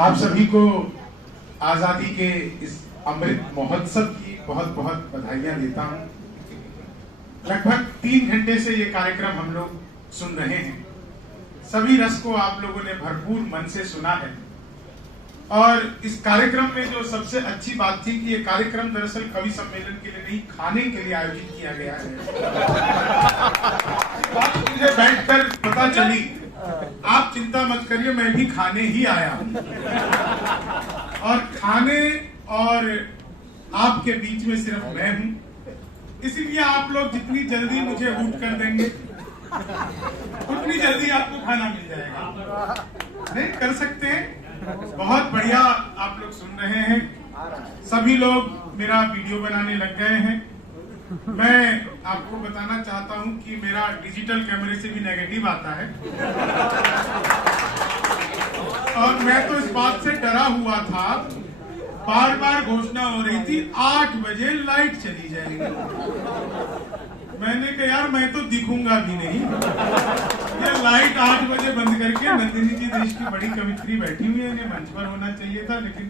आप सभी को आजादी के इस अमृत महोत्सव की बहुत बहुत बधाइयां देता हूं। लगभग 3 घंटे से ये कार्यक्रम हम लोग सुन रहे हैं। सभी रस को आप लोगों ने भरपूर मन से सुना है और इस कार्यक्रम में जो सबसे अच्छी बात थी कि ये कार्यक्रम दरअसल कवि सम्मेलन के लिए नहीं, खाने के लिए आयोजित किया गया है। बात मुझे बैठकर पता चली। आप चिंता मत करिए, मैं भी खाने ही आया हूं और खाने और आपके बीच में सिर्फ मैं हूं। इसीलिए आप लोग जितनी जल्दी मुझे ऊट कर देंगे उतनी जल्दी आपको खाना मिल जाएगा। नहीं कर सकते हैं? बहुत बढ़िया। आप लोग सुन रहे हैं, सभी लोग मेरा वीडियो बनाने लग गए हैं। मैं आपको बताना चाहता हूं कि मेरा डिजिटल कैमरे से भी नेगेटिव आता है और मैं तो इस बात से डरा हुआ था। बार बार घोषणा हो रही थी 8 बजे लाइट चली जाएगी। मैंने कहा यार मैं तो दिखूंगा भी नहीं। ये लाइट 8 बजे बंद करके नंदिनी जी देश की बड़ी कवित्री बैठी हुई है, इन्हें मंच पर होना चाहिए था, लेकिन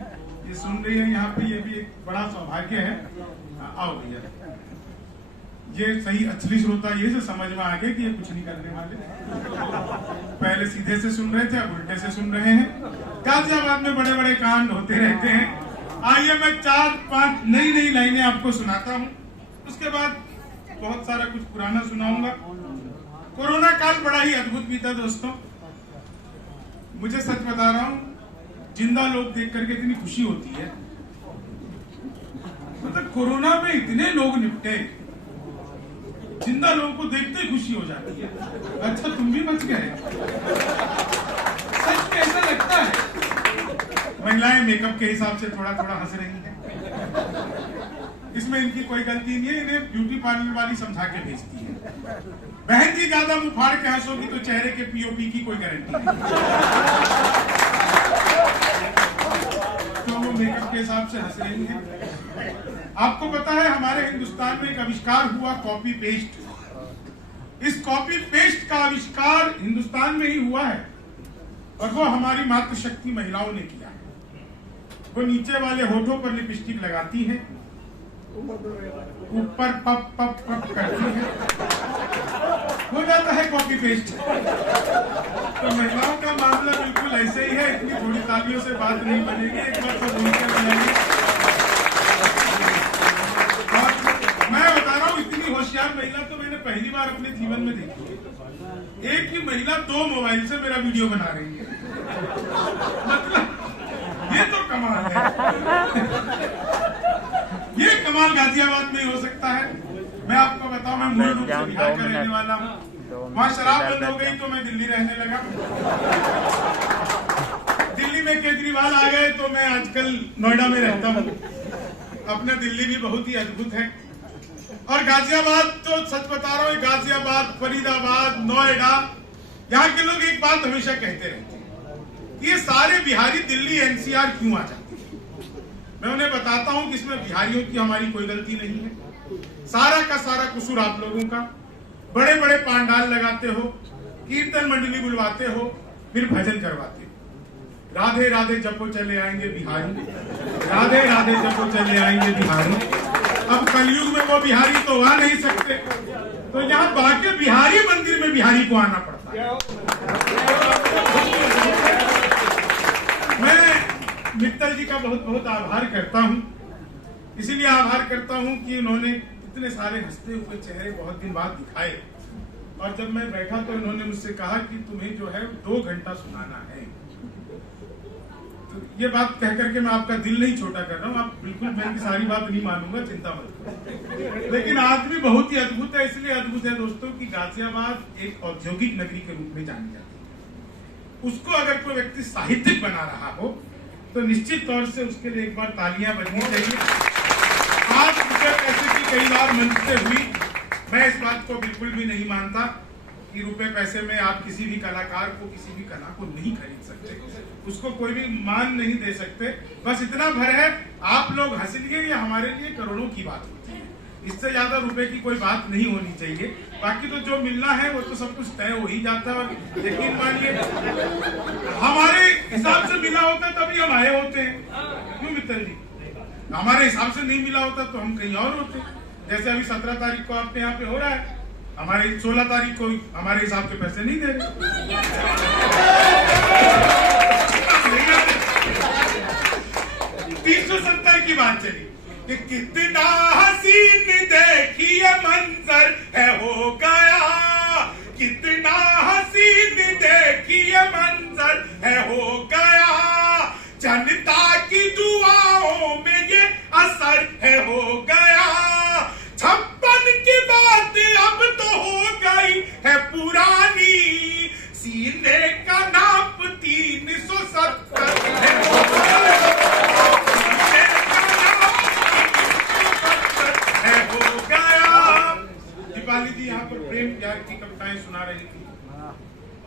ये सुन रही है यहाँ पे, ये भी एक बड़ा सौभाग्य है। आओ भैया, ये सही असली श्रोता ये से समझ में आ गए कि ये कुछ नहीं करने वाले। पहले सीधे से सुन रहे थे, अब उल्टे से सुन रहे हैं। गाजियाबाद में बड़े बड़े कांड होते रहते हैं। आइए मैं 4-5 नई लाइनें आपको सुनाता हूँ, उसके बाद बहुत सारा कुछ पुराना सुनाऊंगा। कोरोना काल बड़ा ही अद्भुत बीता दोस्तों। मुझे सच बता रहा हूँ, जिंदा लोग देख करके इतनी खुशी होती है। मतलब कोरोना में इतने लोग निपटे, जिंदा लोगों को देखते ही खुशी हो जाती है। अच्छा तुम भी बच गए। सच में ऐसा लगता है। महिलाएं मेकअप के हिसाब से थोड़ा थोड़ा हंस रही हैं। इसमें इनकी कोई गलती नहीं है, इन्हें ब्यूटी पार्लर वाली समझा के भेजती है। बहन जी ज्यादा मुंह फाड़ के हंसोगी तो चेहरे के पीओपी की कोई गारंटी नहीं। तो वो मेकअप के हिसाब से हंस रही है। आपको पता है हमारे हिंदुस्तान में एक आविष्कार हुआ, कॉपी पेस्ट। इस कॉपी पेस्ट का आविष्कार हिंदुस्तान में ही हुआ है और वो हमारी मातृशक्ति महिलाओं ने किया है। वो नीचे वाले होठों पर लिपस्टिक लगाती है, ऊपर पप पप पप करती है, हो जाता है कॉपी पेस्ट। तो महिलाओं का मामला बिल्कुल ऐसे ही है। इतनी थोड़ी तालियों से बात नहीं बनेगी, एक बार तो बोलकर बनाएंगे। मैं बता रहा हूँ, इतनी होशियार महिला तो मैंने पहली बार अपने जीवन में देखी है। एक ही महिला 2 मोबाइल से मेरा वीडियो बना रही है। मतलब ये तो कमाल है। ये कमाल गाजियाबाद में हो सकता है। मैं आपको बताऊं, मैं मूल रूप से बिहार का रहने वाला हूँ। वहाँ शराब बंद हो गई तो मैं दिल्ली रहने लगा। दिल्ली में केजरीवाल आ गए तो मैं आजकल नोएडा में रहता हूँ। अपना दिल्ली भी बहुत ही अद्भुत है। और गाजियाबाद तो सच बता रहा हूँ, गाजियाबाद, फरीदाबाद, नोएडा, यहाँ के लोग एक बात हमेशा कहते रहते हैं, ये सारे बिहारी दिल्ली एनसीआर क्यों आ जाते हैं। मैं उन्हें बताता हूँ कि इसमें बिहारियों की हमारी कोई गलती नहीं है। सारा का सारा कसूर आप लोगों का। बड़े बड़े पांडाल लगाते हो, कीर्तन मंडली बुलवाते हो, फिर भजन करवाते हो। राधे राधे जपो चले आएंगे बिहारी, राधे राधे जपो चले आएंगे बिहारी। अब कलयुग में वो बिहारी तो आ नहीं सकते, तो यहाँ बाके बिहारी मंदिर में बिहारी को आना पड़ता है। मैं मित्तल जी का बहुत बहुत आभार करता हूँ। इसीलिए आभार करता हूँ कि उन्होंने इतने सारे हंसते हुए चेहरे बहुत दिन बाद दिखाए। और जब मैं बैठा तो उन्होंने मुझसे कहा कि तुम्हें जो है 2 घंटा सुनाना है। तो ये बात कह करके मैं आपका दिल नहीं छोटा कर रहा हूँ। आप बिल्कुल मैं की सारी बात नहीं मानूंगा, चिंता मत। लेकिन आज भी बहुत ही अद्भुत है। इसलिए अद्भुत है दोस्तों कि गाजियाबाद एक औद्योगिक नगरी के रूप में जानी जाती है। उसको अगर कोई व्यक्ति साहित्यिक बना रहा हो तो निश्चित तौर से उसके लिए एक बार तालियां बजनी चाहिए। आज रुपए पैसे की कई बार मंच से हुई। मैं इस बात को बिल्कुल भी नहीं मानता कि रुपए पैसे में आप किसी भी कलाकार को, किसी भी कला को नहीं खरीद सकते, उसको कोई भी मान नहीं दे सकते। बस इतना भर है, आप लोग हंस लिए, ये हमारे लिए करोड़ों की बात होती है। इससे ज्यादा रुपए की कोई बात नहीं होनी चाहिए। बाकी तो जो मिलना है वो तो सब कुछ तय हो ही जाता है। और यकीन मानिए हमारे हिसाब से मिला होता तभी हम आए होते हैं, क्यों मित्तल जी? हमारे हिसाब से नहीं मिला होता तो हम कहीं और होते। जैसे अभी 17 तारीख को आपके यहाँ पे हो रहा है, हमारे 16 तारीख को हमारे हिसाब के पैसे नहीं दे रहे। 370 की बात चली कि कितना हसीन देखिए मंजर है हो गया, कितना हसीन देखिए मंजर है हो गया, जनता की दुआओं में ये असर है हो गया, 56 की बात अब तो हो गई है पुरानी, सीने का नाप 370 है हो गया, दीपाली जी यहाँ पर प्रेम प्यार की कविताएं सुना रही थी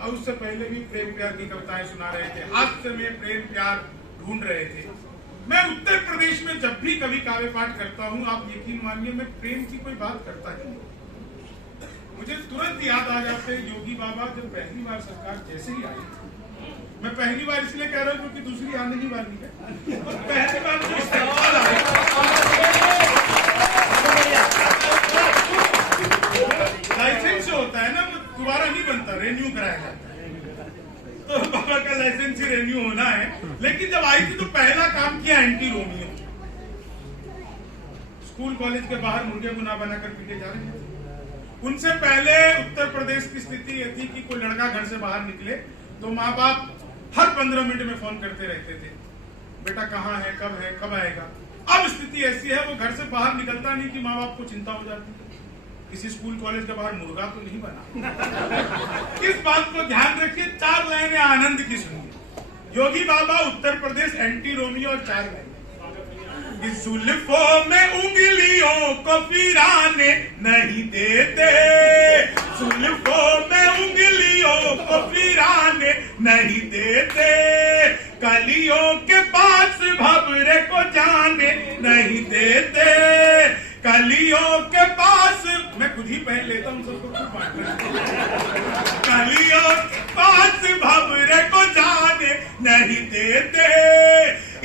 और उससे पहले भी प्रेम प्यार की कविताएं सुना रहे थे, हास्य में प्रेम प्यार ढूंढ रहे थे। मैं उत्तर प्रदेश में जब भी कवि काव्य पाठ करता हूँ, आप यकीन मानिए मैं प्रेम की कोई बात करता ही नहीं। मुझे तुरंत याद आ जाते हैं योगी बाबा जब पहली बार सरकार जैसे ही आई, मैं पहली बार इसलिए कह रहा हूँ क्योंकि दूसरी आने ही वाली है, और पहली बार जो इस्तेमाल आया लाइसेंस जो होता है ना वो दोबारा नहीं बनता, रेन्यू कराया जाता है। तो बाबा का लाइसेंस ही रेन्यू होना है। लेकिन जब आई थी तो पहला काम किया एंटी रोमियो। स्कूल कॉलेज के बाहर मुर्गे गुना बनाकर पीटे जा रहे हैं। उनसे पहले उत्तर प्रदेश की स्थिति ये थी कि कोई लड़का घर से बाहर निकले तो माँ बाप हर 15 मिनट में फोन करते रहते थे, बेटा कहाँ है, कब आएगा। अब स्थिति ऐसी है वो घर से बाहर निकलता नहीं कि माँ बाप को चिंता हो जाती है किसी स्कूल कॉलेज के बाहर मुर्गा तो नहीं बना। इस बात को ध्यान रखिए। 4 लाइनें आनंद की सुनिए। योगी बाबा उत्तर प्रदेश एंटी रोमियो और 4 लाइनें। जुल्फों में उंगलियों को फिराने नहीं देते, जुल्फों में उंगलियों को फिराने नहीं देते, कलियों के पास भंवरे को जाने नहीं देते, कलियों के पास, मैं खुद ही पहन लेता हूँ सबको खूब बांट, कलियों के पास भंवरे को जाने नहीं देते,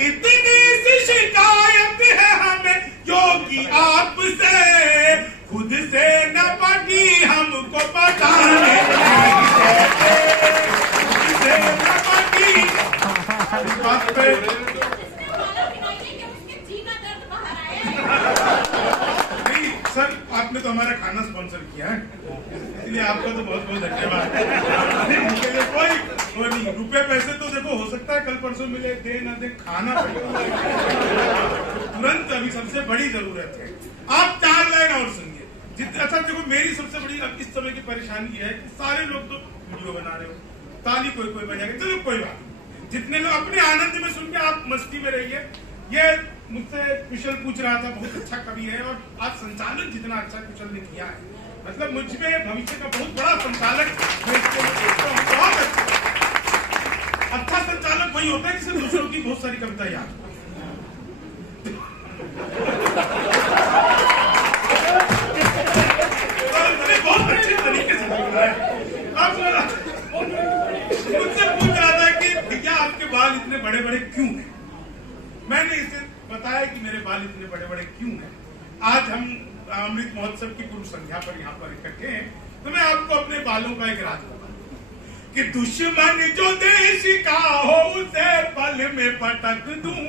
इतनी सी शिकायत है हमें योगी आपसे, खुद से न पटी हमको पटाने नहीं देते, खुद से न पटी। बात पे सर आपने तो हमारा खाना स्पॉन्सर किया है, इसलिए आपका तो बहुत बहुत धन्यवाद। कोई नहीं, रुपए पैसे तो देखो हो सकता है कल परसों मिले, दे ना दे, खाना तुरंत अभी सबसे बड़ी जरूरत है। आप 4 लाइन और सुनिए। जितने अच्छा देखो, मेरी सबसे बड़ी अब इस समय की परेशानी ये है कि सारे लोग तो वीडियो बना रहे हो, ताली कोई कोई बजाएगा, चलो कोई बात। जितने लोग अपने आनंद में सुन के आप मस्ती में रहिए। ये मुझसे कुशल पूछ रहा था, बहुत अच्छा कवि है और आज संचालक जितना अच्छा कुशल ने किया है, मतलब मुझ में भविष्य का बहुत बड़ा संचालक बहुत अच्छा संचालक वही होता है जिसे दूसरों की बहुत सारी कविता याद बहुत अच्छे तरीके से मुझसे पूछ रहा था कि भैया आपके बाल इतने बड़े बड़े क्यों हैं। मैंने इसे बताया कि मेरे बाल इतने बड़े बड़े क्यों हैं। आज हम अमृत महोत्सव की पूर्व संध्या पर यहाँ पर इकट्ठे हैं, तो मैं आपको अपने बालों का एक राज बताऊं कि दुश्मन जो देश का हो उसे पल में पटक दूं।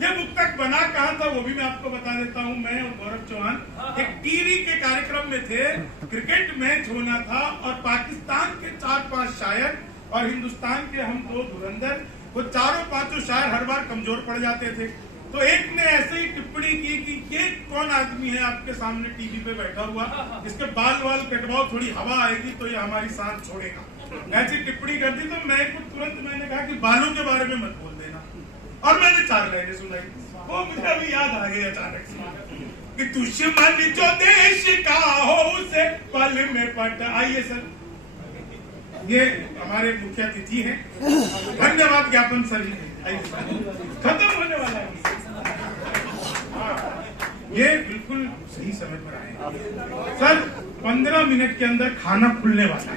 ये मुक्तक बना कहाँ था वो भी मैं आपको बता देता हूँ। मैं और गौरव चौहान एक टीवी के कार्यक्रम में थे, क्रिकेट मैच होना था और पाकिस्तान के 4-5 शायर और हिंदुस्तान के हम 2 धुरंधर, वो 4-5 शायर हर बार कमजोर पड़ जाते थे। तो एक ने ऐसे ही टिप्पणी की कि ये कौन आदमी है आपके सामने टीवी पे बैठा हुआ, इसके बाल वाल कटवाओ, थोड़ी हवा आएगी तो ये हमारी सांस छोड़ेगा। ऐसी टिप्पणी कर दी तो मैं तुरंत मैंने कहा कि बालों के बारे में मत बोल देना, और मैंने 4 लाइनें सुनाई। वो मुझे अभी याद आ गई अचानक से कि दुश्मन जो देश का हो उसे पल में पट। आइए सर, ये हमारे मुख्य अतिथि हैं, धन्यवाद ज्ञापन सर जी। खत्म होने वाला है ये बिल्कुल सही समय पर आए सर। 15 मिनट के अंदर खाना खुलने वाला है।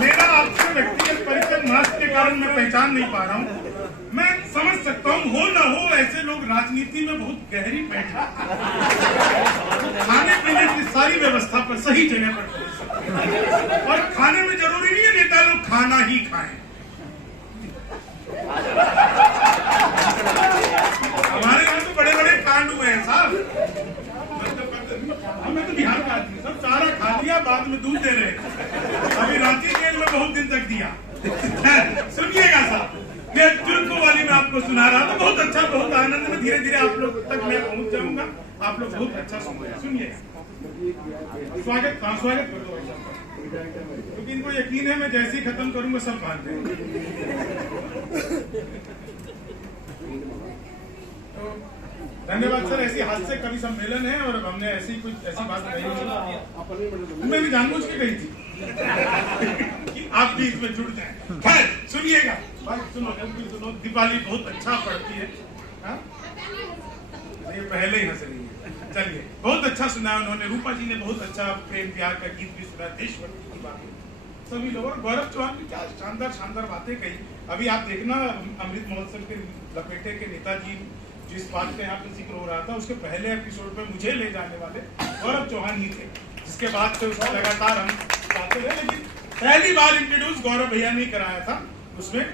मेरा आपसे व्यक्तिगत परिचय मास्क के कारण मैं पहचान नहीं पा रहा हूँ। मैं समझ सकता हूँ, हो ना हो ऐसे लोग राजनीति में बहुत गहरी बैठ खाने पीने की सारी व्यवस्था पर सही जगह पर पहुंच सकते हैं। और खाने में जरूरी नहीं है नेता लोग खाना ही खाएं। हमारे यहाँ तो बड़े बड़े कांड हुए हैं साहब। हमें तो बिहार का आदमी सब सारा खा लिया, बाद में दूध दे रहे हैं। अभी रांची जेल में बहुत दिन तक दिया। सुनिएगा साहब, मैं जुल्फों वाली में आपको सुना रहा था, बहुत अच्छा, बहुत आनंद में धीरे धीरे आप लोग तक मैं पहुंच जाऊंगा। आप लोग बहुत अच्छा सुनिएगा। स्वागत कर दो, क्योंकि इनको यकीन है मैं जैसे ही खत्म करूंगा सब भाग जाएंगे। तो धन्यवाद सर। ऐसी हास्य कवि सम्मेलन है और हमने ऐसी बात कही, मैंने जानबूझ के कही थी कि आप भी इसमें जुड़ जाएं। खैर सुनिएगा भाई, सुनो। दिवाली बहुत अच्छा पड़ती है। ये पहले ही हंस रही है। चलिए, बहुत अच्छा सुना उन्होंने। रूपा जी ने बहुत अच्छा प्रेम प्यार का गीत भी सुना, देशभक्ति की बातें सभी लोगों। गौरव चौहान की क्या शानदार बातें कही। अभी आप देखना, अमृत महोत्सव के लपेटे के नेताजी जिस बात का यहाँ पे जिक्र हो रहा था, उसके पहले एपिसोड पे मुझे ले जाने वाले गौरव चौहान ही थे, जिसके बाद से उसमें लगातार हम जाते रहे। लेकिन पहली बार इंट्रोड्यूस गौरव भैया ने कराया था उसमें,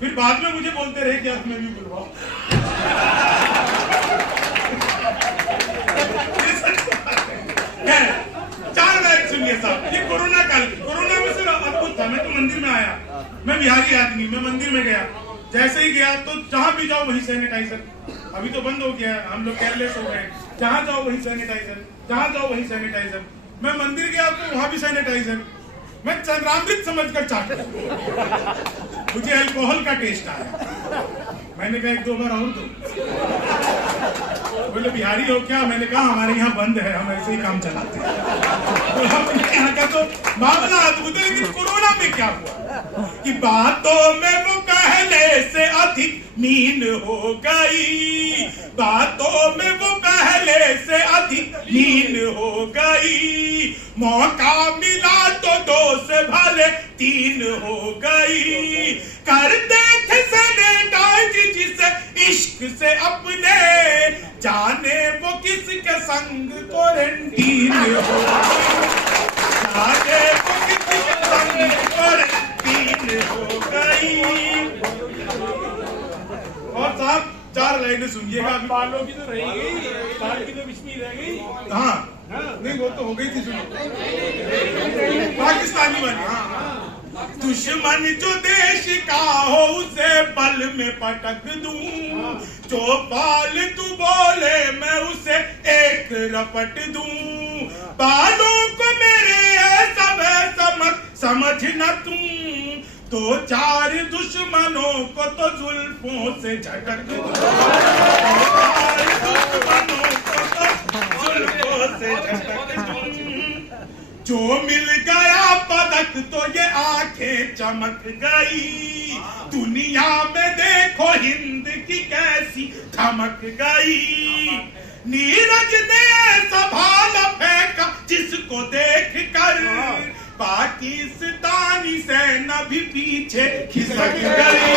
फिर बाद में मुझे बोलते रहे कि अब मैं भी बुलवाओ। चार लाइन सुनिए साहब, ये कोरोना काल, कोरोना में सिर्फ अद्भुत था। मैं तो मंदिर में आया, मैं बिहारी आदमी, मैं मंदिर में गया, जैसे ही गया तो जहां भी जाओ वही सैनिटाइजर। अभी तो बंद हो गया, हम लोग केयरलेस हो गए, जहां जाओ वही सैनिटाइजर, जहां जाओ वही सैनिटाइजर। मैं मंदिर गया तो वहां भी सैनिटाइजर। मैं चंद्रामृत समझकर चाहता, मुझे अल्कोहल का टेस्ट आया। मैंने कहा 1-2 बार और दो। बोले बिहारी हो क्या? मैंने कहा हमारे यहाँ बंद है, हम ऐसे ही काम चलाते हैं। तो यहाँ का तो मामला अद्भुत है। लेकिन कोरोना में क्या हुआ कि बातों में वो पहले से अधिक मीन हो गई, बातों में वो पहले से अधिक मीन हो गई। मौका मिला तो 2 से भले 3 हो गई। करते थे सैनिटाइज जिसे इश्क से अपने, जाने वो किसके संग क्वारंटीन हो गई, जाने वो किसके संग क्वारंटीन हो गई। और साहब 4 लाइनें सुनिएगा। बालों की तो रह गई, बाल की तो बिस्मी रह गई। हाँ नहीं, वो तो हो गई थी। सुनो पाकिस्तानी वाली। हाँ, दुश्मन जो देश का हो उसे पल में पटक दूं, जो फालतू बोले मैं उसे एक रपट दूं। बालों को मेरे सब समझ न तुम, 2-4 दुश्मनों को तो जुल्फों से झटक दूं, 2-4 दुश्मनों को तो जुल्फों से झटक दूं। जो मिल गया पदक तो ये आंखें चमक गई, दुनिया में देखो हिंद की कैसी धमक गई। नीरज ने ऐसा भाला फेंका जिसको देख कर पाकिस्तानी सेना भी पीछे खिसक गई,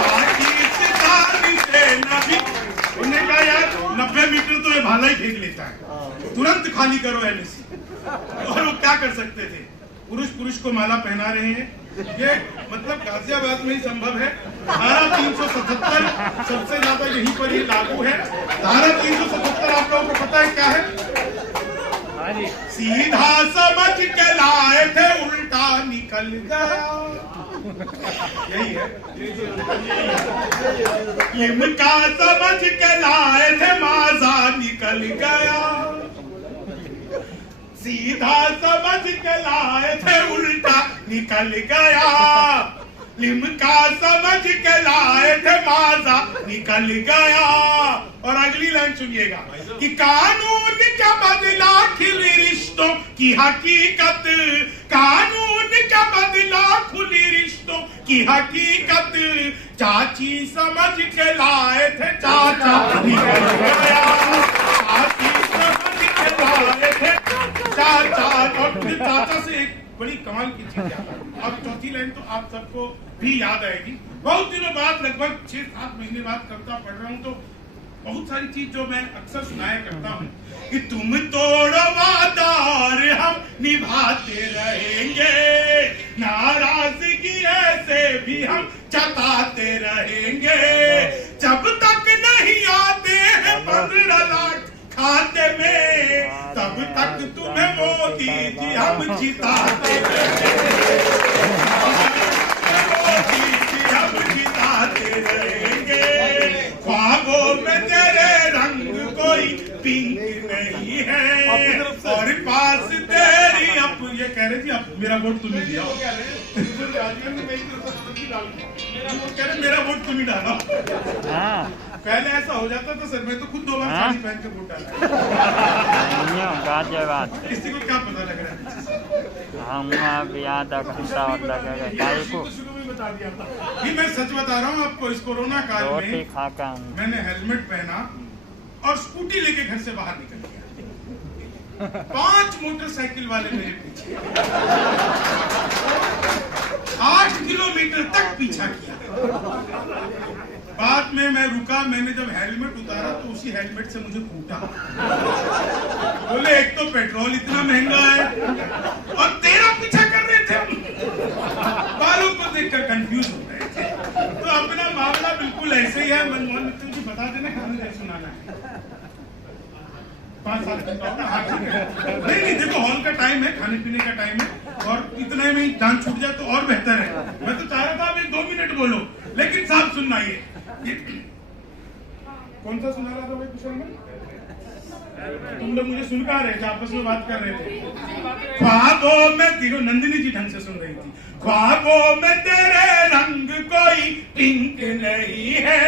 पाकिस्तानी सेना भी। उन्हें कहा यार 90 मीटर तो ये भाला ही फेंक लेता है, तुरंत खाली करो एलएसी। और वो क्या कर सकते थे? पुरुष को माला पहना रहे हैं। ये मतलब गाजियाबाद में ही संभव है। धारा 377 सबसे ज्यादा यहीं पर ही लागू है। धारा 377 आप लोगों को पता है क्या है? सीधा समझ के लाए थे, उल्टा निकल गया। यही है। लिमका समझ के लाए थे, माजा निकल गया। सीधा समझ के लाए थे, उल्टा निकल गया। लिमका समझ के लाए थे, माजा निकल गया। और अगली लाइन सुनिएगा कि कानून का बदला खिली रिश्तों की हकीकत, कानून का बदला खुली रिश्तों की हकीकत चाची समझ के लाए थे, चाचा निकल गया। चाची समझ के लाए थे चाचा, और फिर चाचा से एक बड़ी कमाल की चीज याद आई। अब चौथी लाइन तो आप सबको भी याद आएगी। बहुत दिनों बाद, लगभग 6-7 महीने बाद कविता पढ़ रहा हूँ तो बहुत सारी चीज जो मैं अक्सर सुनाया करता हूँ कि तुम तोड़ो वादार हम निभाते रहेंगे, नाराजगी ऐसे भी हम जताते रहेंगे, जब तक नहीं आते हैं 15 लाख खाते में, तब तक तुम्हें मोदी जी हम जिताते रहेंगे, मोदी जी हम जिताते रहेंगे। ख्वाबों में तेरे रंग कोई पिंक नहीं है, और पास तेरी अब ये कह रहे थी अब मेरा वोट तुम ही दिया, मेरा वोट तुम ही डाला। पहले ऐसा हो जाता था सर, मैं तो खुद 2 बार साड़ी पहन के वोट डाला। किसी को क्या पता लग रहा है? शुरू में बता दिया था। मैं सच बता रहा हूँ आपको, इस कोरोना काल में मैंने हेलमेट पहना और स्कूटी लेके घर से बाहर निकल गया। 5 मोटरसाइकिल वाले मेरे पीछे 8 किलोमीटर तक पीछा किया। बाद में मैं रुका, मैंने जब हेलमेट उतारा तो उसी हेलमेट से मुझे कूटा। बोले एक तो पेट्रोल इतना महंगा है और तेरा पीछा कर रहे थे। बालों को देखकर कंफ्यूज हो गए थे। तो अपना मामला बिल्कुल ऐसे ही है। मनमोहन मित्र जी बता देना कहानी नहीं सुनाना है। 5 साल नहीं, देखो हॉल का टाइम है, खाने पीने का टाइम है, और इतने में ही जान छूट जाए तो और बेहतर है। मैं तो चाह रहा था आप 1-2 मिनट बोलो, लेकिन साहब सुनना ये कौन सा सुना रहा था भाई कुशल में? तुम लोग मुझे सुन पा रहे थे, आपस में बात कर रहे थे। ख्वाबों में, देखो नंदिनी जी ढंग से सुन रही थी। ख्वाबों में तेरे रंग कोई पिंक नहीं है,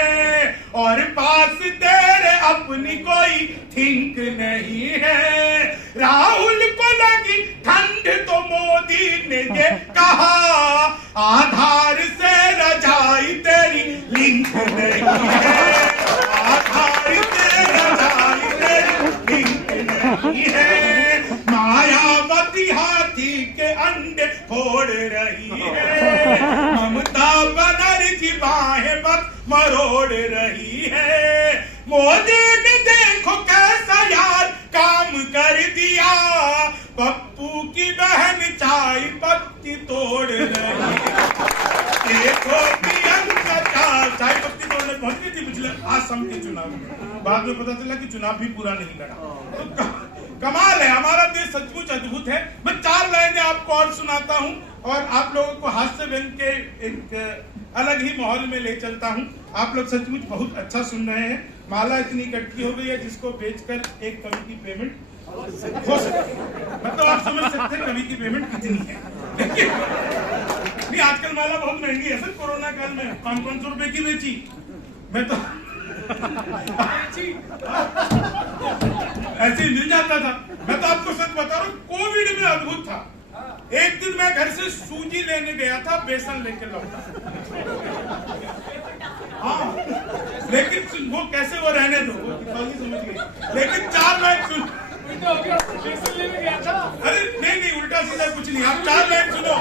और पास तेरे अपनी कोई थिंक नहीं है। राहुल को लगी ठंड तो मोदी ने ये कहा, आधार से रजाई तेरी लिंक नहीं है, आधार से रजाई तेरी लिंक नहीं है। मायावती हाथी के अंडे फोड़ रही है, ममता बनर्जी बाहें बस मरोड़ रही है। मोदी ने देखो कैसा यार काम कर दिया, पप्पू की बहन चाय पत्ती तोड़ रही है। देखो प्रियंका चाय पत्ती तोड़ने पहुंच गई थी पिछले असम के चुनाव में। बाद में पता चला कि चुनाव भी पूरा नहीं लड़ा। तो कमाल है, हमारा देश सचमुच अद्भुत है। मैं 4 लाइनें आपको और सुनाता हूं और आप लोगों को हास्य व्यंग के एक अलग ही माहौल में ले चलता हूं। आप लोग सचमुच बहुत अच्छा सुन रहे हैं। माला इतनी इकट्ठी हो गई है जिसको बेचकर एक कवि की पेमेंट हो सकती है। मतलब आप समझ सकते हैं कवि की पेमेंट कितनी है। नहीं, आजकल माला बहुत महंगी है सर। कोरोना काल में 500 रुपए की बेची मैं तो ऐसे ही मिल जाता था। मैं तो आपको सच बता रहा हूँ, कोविड में अद्भुत था। एक दिन मैं घर से सूजी लेने गया था, बेसन लेके लौटा। हाँ, लेकिन वो कैसे वो रहने दो, वो समझ गई। लेकिन 4 लाइन सुन, बेसन लेने गया था। अरे नहीं, उल्टा सीधा कुछ नहीं। आप 4 लाइन सुनो।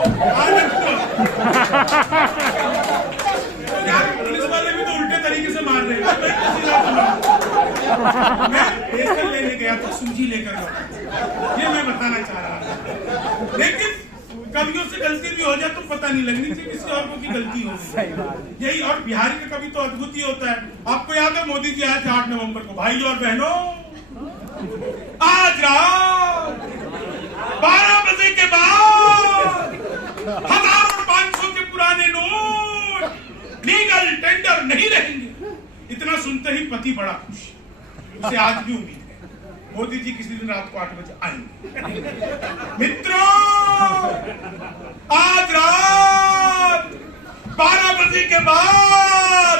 पुलिस वाले भी तो उल्टे तरीके से मार रहे हैं। मैं बेसन लेने गया था, सूजी लेकर लौटा। ये मैं बताना चाह रहा था। लेकिन कवियों से गलती भी हो जाए तो पता नहीं लगनी चाहिए किसी और को की गलती हो गई। यही, और बिहार के कवि तो अद्भुत ही होता है। आपको याद है मोदी जी आए थे 8 नवंबर को। भाई और बहनों, आज रात 12 बजे के बाद 1000 और 500 के पुराने नोट लीगल टेंडर नहीं रहेंगे। इतना सुनते ही पति बड़ा खुश। उसे आज भी उम्मीद है मोदी जी किसी दिन रात को 8 बजे आएंगे। मित्रों, आज रात 12 बजे के बाद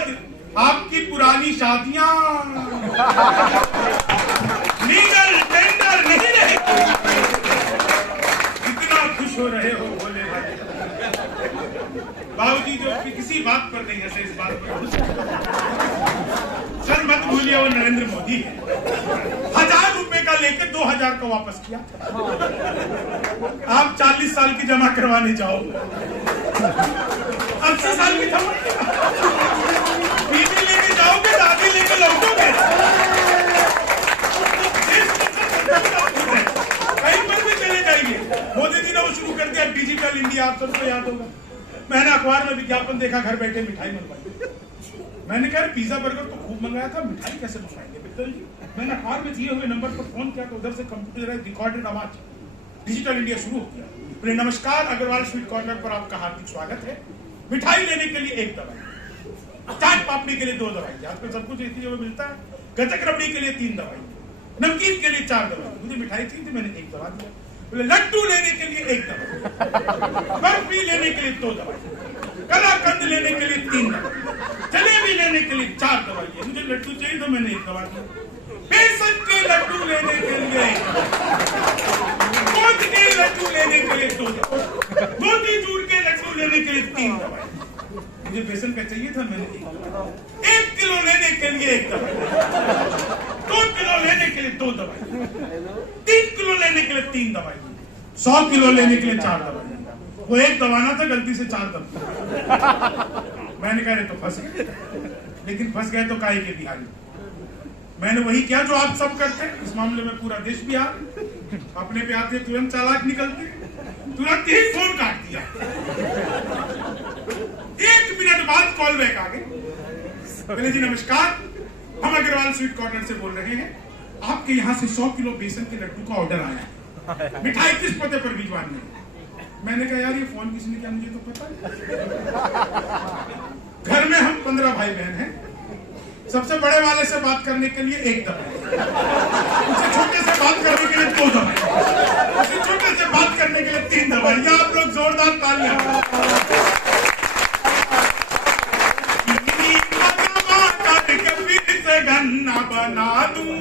आपकी पुरानी शादियां लीगल टेंडर नहीं रहेगी। इतना खुश हो रहे हो भोले भाई। बाबूजी जो किसी बात पर नहीं हंसे, इस बात पर सर मत भूलिए वो नरेंद्र मोदी है। 1000 रुपए का लेके 2000 का वापस किया। आप 40 साल की जमा करवाने जाओ, 80 साल की जमा बीवी लेके जाओगे, दादी लेके लौटोगे, कहीं पर भी चले जाएंगे। मोदी जी ने वो शुरू कर दिया डिजिटल इंडिया, आप सबको याद होगा। मैंने अखबार में विज्ञापन देखा, घर बैठे मिठाई मंगवाई। मैंने कहा पिज्जा बर्गर तो खूब मंगाया था, मिठाई कैसे मंगवाएंगे मित्तल जी। मैंने अखबार में दिए हुए नंबर पर फोन किया तो उधर से कंप्यूटर रिकॉर्डेड आवाज, डिजिटल इंडिया शुरू हो गया। बोले नमस्कार, अग्रवाल स्वीट कॉर्नर पर आपका हार्दिक स्वागत है। मिठाई लेने के लिए 1 दवाई, चाट पापड़ी के लिए 2 दवाई, आजकल सब कुछ इसी जगह मिलता है। गजक रबड़ी के लिए 3 दवाई, नमकीन के लिए 4 दवाई। मुझे मिठाई चाहिए थी, मैंने 1 दवा दिया। बोले लड्डू लेने के लिए 1 दवाई, बर्फी लेने के लिए 2 दवाई, कलाकंद लेने के लिए 3 दवाई, जलेबी लेने के लिए 4 दवाई। मुझे लड्डू चाहिए तो मैंने 1 दवा दिया। बेसन के लड्डू लेने के लिए, दूध के लड्डू लेने के लिए 2 दवाई, मोतीचूर के लड्डू लेने के लिए 3 दवाई। मुझे बेसन का चाहिए था, मैंने 1 किलो लेने के लिए 1 दवाई, 2 किलो लेने के लिए 2 दवाई, 3 किलो लेने के लिए 3 दवाई, 100 किलो लेने के लिए 4 दवाई। वो 1 दवाना था, गलती से 4 दवा। मैंने कहा तो फंस गए, लेकिन फंस गए तो काहे के बिहारी। मैंने वही किया जो आप सब करते हैं। इस मामले में पूरा देश बिहार, अपने पे आते तुरंत चालाक निकलते, तुरंत ही फोन काट दिया। 1 मिनट बाद कॉल बैक आ गए। बोले जी नमस्कार, हम अग्रवाल स्वीट कॉर्नर से बोल रहे हैं, आपके यहाँ से 100 किलो बेसन के लड्डू का ऑर्डर आया है, मिठाई किस पते पर भिजवानी है। मैंने कहा यार ये फोन किसने किया, मुझे तो पता नहीं। घर में हम 15 भाई बहन हैं, सबसे बड़े वाले से बात करने के लिए 1 दवाई, उससे छोटे से बात करने के लिए 2 दवाई, उससे छोटे से बात करने के लिए 3 दवाई। आप लोग जोरदार तालियां। गन्ना बना दूं।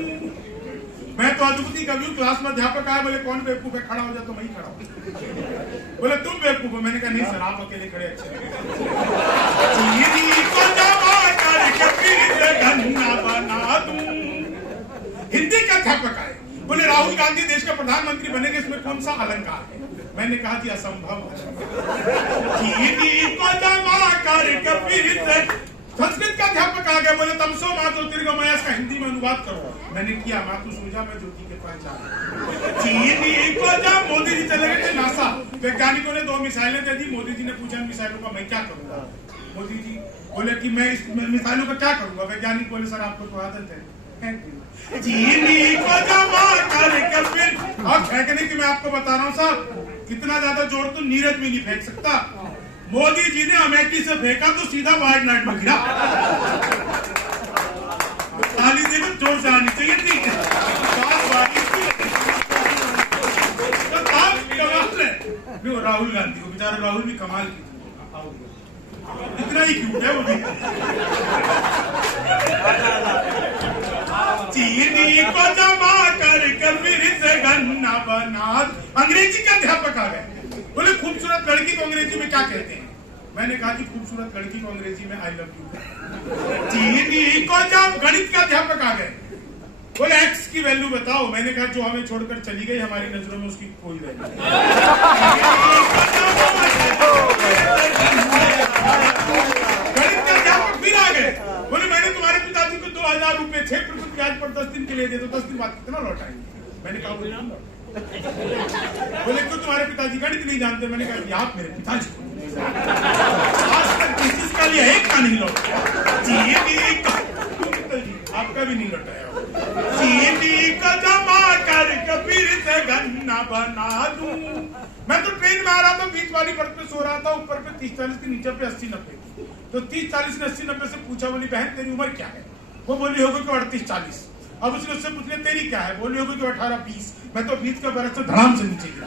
मैं तो अद्भुती कवि हूं, क्लास में अध्यापक आया, बोले कौन बेवकूफ है, खड़ा हो जा, तो मैं ही खड़ा हूं। बोले तुम बेवकूफ हो। मैंने कहा नहीं सर, आप अकेले खड़े अच्छे गन्ना बना दूं। हिंदी का अध्यापक आए, बोले राहुल गांधी देश का प्रधानमंत्री बनेंगे, इसमें कौन सा अलंकार है। मैंने कहा जी असंभव है। संस्कृत का अध्यापक आ गया, बोले तमसो मातो तिर्गमया, इसका हिंदी में अनुवाद करो। मैंने किया, मातु सूझा मैं ज्योति के पहचान। मोदी जी चले गए थे नासा, वैज्ञानिकों ने 2 मिसाइलें दे दी। मोदी जी ने पूछा मिसाइलों का मैं क्या करूंगा। मोदी जी बोले कि मैं इस मिसाइलों का क्या करूंगा। वैज्ञानिक बोले सर आपको तो आदत है। चीनी को जमा करके फिर और फेंकने की मैं आपको बता रहा हूँ साहब, कितना ज्यादा जोर तो नीरज भी नहीं फेंक सकता। मोदी जी ने अमेठी से फेंका तो सीधा वाइड नाइट में गिरा। ताली देखो जोर से आनी चाहिए थी। तो राहुल गांधी को, बेचारा राहुल भी कमाल की, इतना ही क्यूट है वो भी। चीनी को जमा करके फिर से गन्ना बना। अंग्रेजी के अध्यापक आ गए, बोले खूबसूरत लड़की को अंग्रेजी में क्या कहते हैं। मैंने कहा कि खूबसूरत लड़की को अंग्रेजी में आई लव यू। चीनी को जब गणित के अध्यापक आ गए, बोले एक्स की वैल्यू बताओ। मैंने कहा जो हमें छोड़कर चली गई, हमारी नजरों में उसकी कोई वैल्यू नहीं। गणित के अध्यापक फिर आ गए, बोले मैंने तुम्हारे पिताजी को 2000 रुपए 6% ब्याज पर 10 दिन के लिए दे दो, 10 दिन बाद कितना लौटाएंगे। मैंने कहा बोले क्यों तुम्हारे पिताजी गणित नहीं जानते। मैंने कहा आप मेरे पिताजी आज तक का लिए एक का नहीं लौटा, आपका भी नहीं लौटाया। चीनी को जमा करके फिर से गन्ना बना दूं। मैं तो ट्रेन में आ रहा था, बीच वाली बर्थ पे सो रहा था, ऊपर पे 30-40 के, नीचे पे 80-90। तो 30-40 ने 80-90 से पूछा, बोली बहन तेरी उम्र क्या है। वो बोली होगी कि 38-40। अब उसने उससे पूछ लिया तेरी क्या है, बोली होगी कि 18-20। मैं तो 20 का बरस से धड़ाम से नीचे गिरा।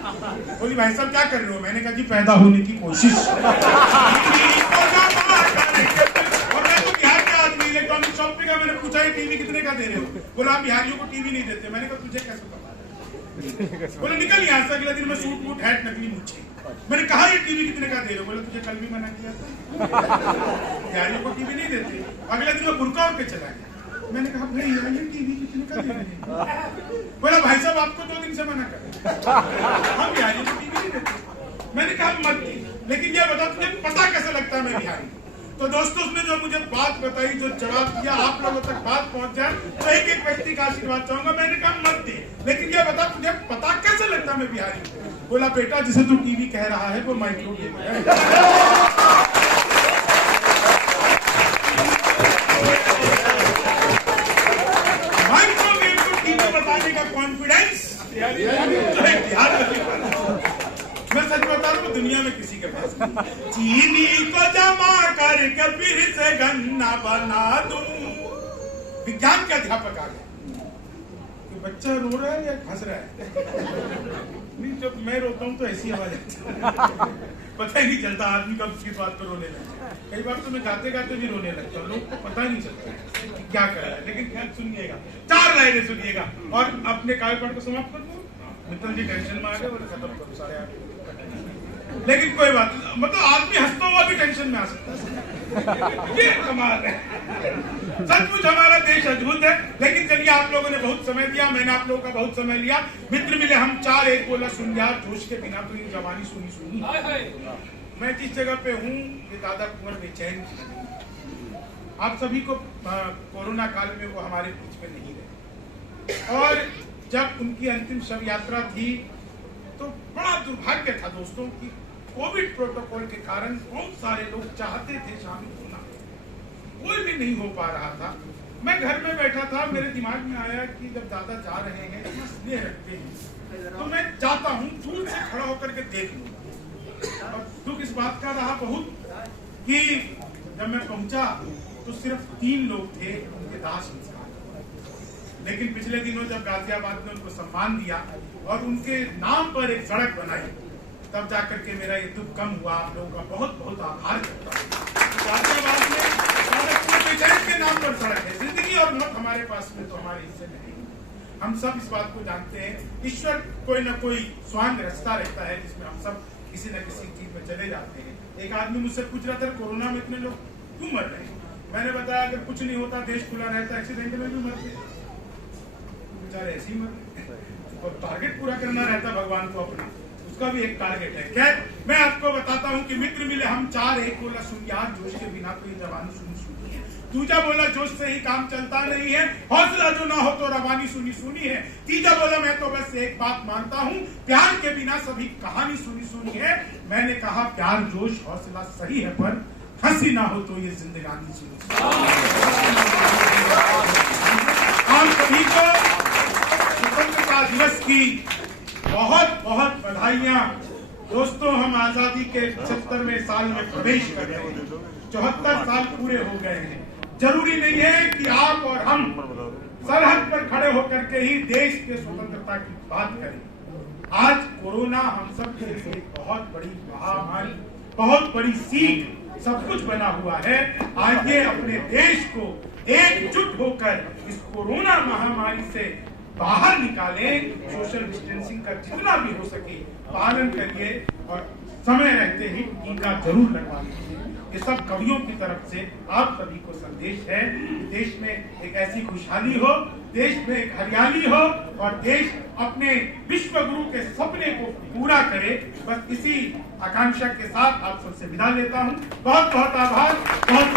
बोली भाई साहब क्या कर रहे हो। मैंने कहा जी पैदा होने की कोशिश। इलेक्ट्रॉनिक शॉप पे का मैंने पूछा है टीवी कितने का दे रहे हो। बोला आप बिहारियों को टीवी नहीं देते। मैंने कहा तुझे कैसे पता। बोले निकल यहाँ से। अगले दिन मैं सूट बूट हैट नकली मुझे मैंने कहा ये टीवी कितने का दे रहे हो? बोले तुझे कल भी मना किया था, बिहारियों को टीवी नहीं देते। अगले दिन मैं बुर्का ओढ़ के चला गया। मैंने कहा भाई यार ये टीवी कितने का दे रहे हैं? बोला भाई साहब आपको 2 दिन से मना कर, हम बिहारियों को टीवी नहीं देते। मैंने कहा मत दी, लेकिन ये बता तुझे पता कैसे लगता है मैं बिहारी? तो दोस्तों उसने जो मुझे बात बताई, जो जवाब दिया, आप लोगों तक बात पहुंच जाए तो एक एक व्यक्ति का आशीर्वाद चाहूंगा। मैंने कहा मत दी, लेकिन ये बता तुझे पता कैसे लगता है मैं बिहारी हूँ? बोला बेटा जिसे तू टीवी कह रहा है वो माइक्रोवेव है। माइक्रोवेव को टीवी बताने का कॉन्फिडेंस मैं सच बता रहा हूँ दुनिया में किसी के पास नहीं। चीनी को जमा करके फिर से गन्ना बना दूं। विज्ञान के अध्यापक आ गए, तो बच्चा रो रहा है या हंस रहा है? नहीं, जब मैं रोता हूँ तो ऐसी आवाज आती है, पता ही नहीं चलता आदमी कब किस बात पर रोने लगता है। कई बार तो मैं गाते गाते भी रोने लगता हूँ, लोग को पता ही नहीं चलता कि क्या कर रहा है। लेकिन खैर सुनिएगा, 4 लाइनें सुनिएगा और अपने कार्यक्रम को समाप्त कर दूँ। मित्तल जी टेंशन में आ गए, बोले खत्म करो सारे आगे। लेकिन कोई बात नहीं, मतलब आदमी हंसता हुआ भी टेंशन में आ सकता है। ये कमाल है, सचमुच हमारा देश अद्भुत है। लेकिन चलिए आप लोगों ने बहुत समय दिया, मैंने आप लोगों का बहुत समय लिया। मित्र मिले हम 4, एक बोला सुन यार जोश के बिना तो ये जवानी सुनी सुनी। मैं जिस जगह पे हूँ ये दादा कुंवर बेचैन। आप सभी को कोरोना काल में वो हमारे बीच में नहीं रहे, और जब उनकी अंतिम शव यात्रा थी तो बड़ा दुर्भाग्य था दोस्तों कि कोविड प्रोटोकॉल के कारण बहुत सारे लोग चाहते थे शामिल होना, कोई भी नहीं हो पा रहा था। मैं घर में बैठा था, मेरे दिमाग में आया कि जब दादा जा रहे हैं, स्नेह रखते हैं, तो मैं जाता हूँ दूर से खड़ा होकर के देख लूंगा। और दुख इस बात का रहा बहुत कि जब मैं पहुंचा तो सिर्फ 3 लोग थे उनके दाह संस्कार। लेकिन पिछले दिनों जब गाजियाबाद में उनको सम्मान दिया और उनके नाम पर एक सड़क बनाई, तब जाकर के मेरा ये दुख कम हुआ। आप लोगों का बहुत बहुत आभार करता हूँ। गाजियाबाद में के नाम पर सड़क है, जिंदगी और मौत हमारे पास में तो हमारे हिस्से में नहीं। हम सब इस बात को जानते हैं, ईश्वर कोई ना कोई स्वांग रास्ता रहता है जिसमें हम सब किसी न किसी चीज में चले जाते हैं। एक आदमी मुझसे पूछ रहा था कोरोना में इतने लोग क्यों मर रहे हैं? मैंने बताया अगर कुछ नहीं होता, देश खुला रहता, एक्सीडेंट में भी मरते, बेचारे ऐसे ही मरते। और टारगेट पूरा करना रहता भगवान को अपना, उसका भी एक टारगेट है। खैर मैं आपको बताता हूँ कि मित्र मिले हम 4, एक बोला सुन यार जोश के बिना तो ये जवानी सुनी सुनी है। दूजा बोला जोश से ही काम चलता नहीं है, हौसला जो ना हो तो रवानी सुनी सुनी है। तीजा बोला मैं तो बस एक बात मानता हूँ, प्यार के बिना सभी कहानी सुनी सुनी है। मैंने कहा प्यार जोश हौसला सही है, पर हंसी ना हो तो ये जिंदगानी सुनी। आप सभी को स्वतंत्रता दिवस की बहुत बहुत बधाइयां। दोस्तों हम आजादी के 75वें साल में प्रवेश कर रहे हैं, 74 साल पूरे हो गए हैं। जरूरी नहीं है कि आप और हम सरहद पर खड़े होकर के ही देश के स्वतंत्रता की बात करें। आज कोरोना हम सब के लिए बहुत बड़ी महामारी, बहुत बड़ी सीख सब कुछ बना हुआ है। आइए अपने देश को एकजुट होकर इस कोरोना महामारी से बाहर निकालें। सोशल डिस्टेंसिंग का जितना भी हो सके पालन करिए और समय रहते ही टीका जरूर लगवा लीजिए। ये सब कवियों की तरफ से आप सभी को संदेश है कि देश में एक ऐसी खुशहाली हो, देश में एक हरियाली हो और देश अपने विश्व गुरु के सपने को पूरा करे। बस इसी आकांक्षा के साथ आप सबसे विदा लेता हूँ। बहुत बहुत आभार। बहुत